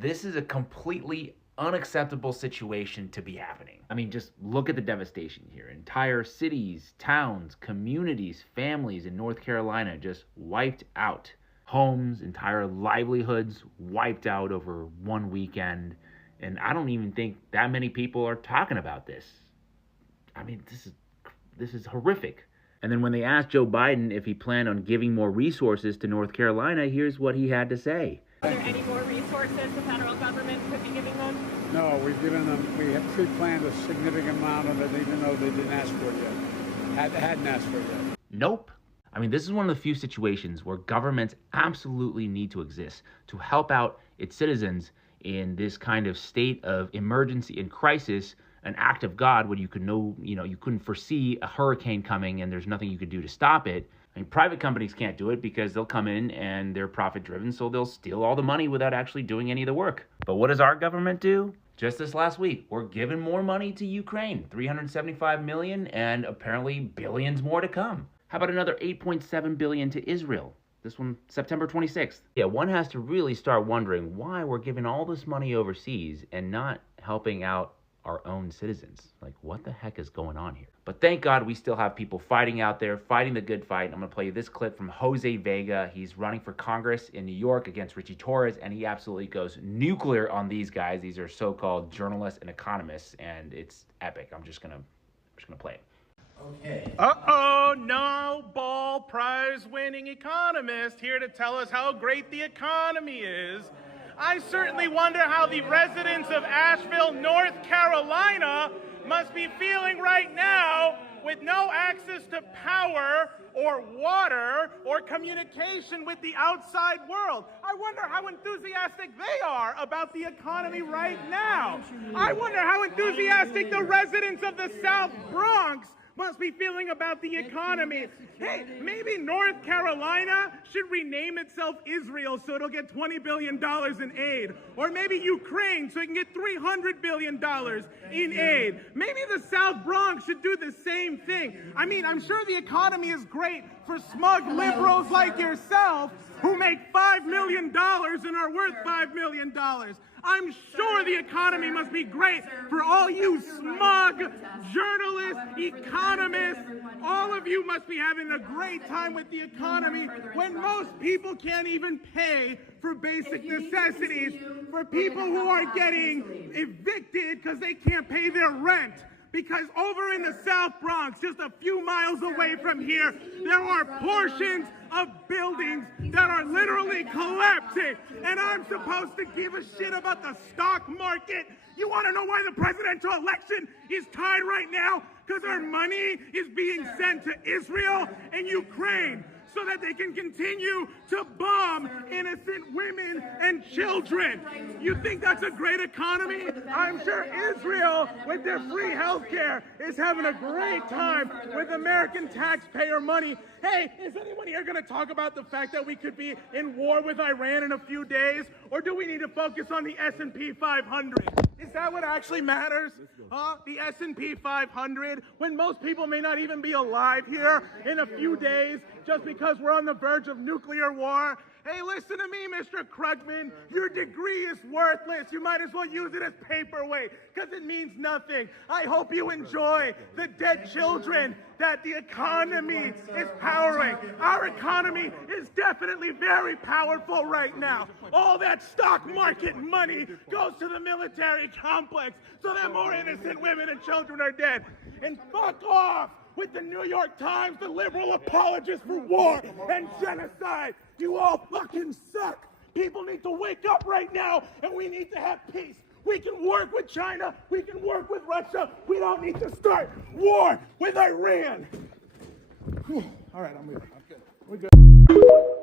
This is a completely unacceptable situation to be happening. I mean, just look at the devastation here. Entire cities, towns, communities, families in North Carolina just wiped out. Homes, entire livelihoods wiped out over one weekend. And I don't even think that many people are talking about this. I mean, this is horrific. And then when they asked Joe Biden if he planned on giving more resources to North Carolina, here's what he had to say. Are there any more resources the federal government could be giving them? No, we have pre-planned a significant amount of it, even though they didn't ask for it yet. Hadn't asked for it yet. Nope. I mean, this is one of the few situations where governments absolutely need to exist to help out its citizens in this kind of state of emergency and crisis, an act of God when you couldn't foresee a hurricane coming and there's nothing you could do to stop it. I mean, private companies can't do it because they'll come in and they're profit driven, so they'll steal all the money without actually doing any of the work. But what does our government do? Just this last week, we're giving more money to Ukraine, $375 million, and apparently billions more to come. How about another $8.7 billion to Israel? This one, September 26th. Yeah, one has to really start wondering why we're giving all this money overseas and not helping out our own citizens. Like, what the heck is going on here? But thank God we still have people fighting out there, fighting the good fight. I'm going to play you this clip from Jose Vega. He's running for Congress in New York against Richie Torres, and he absolutely goes nuclear on these guys. These are so-called journalists and economists, and it's epic. I'm just gonna play it. Okay. Uh-oh, Nobel Prize-winning economist here to tell us how great the economy is. I certainly wonder how the residents of Asheville, North Carolina must be feeling right now with no access to power or water or communication with the outside world. I wonder how enthusiastic they are about the economy right now. I wonder how enthusiastic the residents of the South Bronx must be feeling about the economy. Hey, maybe North Carolina should rename itself Israel so it'll get $20 billion in aid. Or maybe Ukraine so it can get $300 billion in aid. Maybe the South Bronx should do the same thing. I mean, I'm sure the economy is great for smug liberals like yourself who make $5 million and are worth $5 million. I'm sure the economy must be great for all you smug journalists, economists. All of you must be having a great time with the economy when most people can't even pay for basic necessities, for people who are getting evicted because they can't pay their rent. Because over in the South Bronx, just a few miles away from here, there are portions of buildings that are literally collapsing. And I'm supposed to give a shit about the stock market? You want to know why the presidential election is tied right now? Because our money is being sent to Israel and Ukraine so that they can continue to bomb innocent women and children. You think that's a great economy? I'm sure Israel, with their free health care, is having a great time with American taxpayer money. Hey, is anyone here going to talk about the fact that we could be in war with Iran in a few days? Or do we need to focus on the S&P 500? Is that what actually matters? Huh? The S&P 500, when most people may not even be alive here in a few days just because we're on the verge of nuclear war. Hey, listen to me, Mr. Krugman. Your degree is worthless. You might as well use it as paperweight because it means nothing. I hope you enjoy the dead children that the economy is powering. Our economy is definitely very powerful right now. All that stock market money goes to the military complex so that more innocent women and children are dead. And fuck off with the New York Times, the liberal apologists for war and genocide. You all fucking suck. People need to wake up right now, and we need to have peace. We can work with China. We can work with Russia. We don't need to start war with Iran. All right, I'm good. We're good.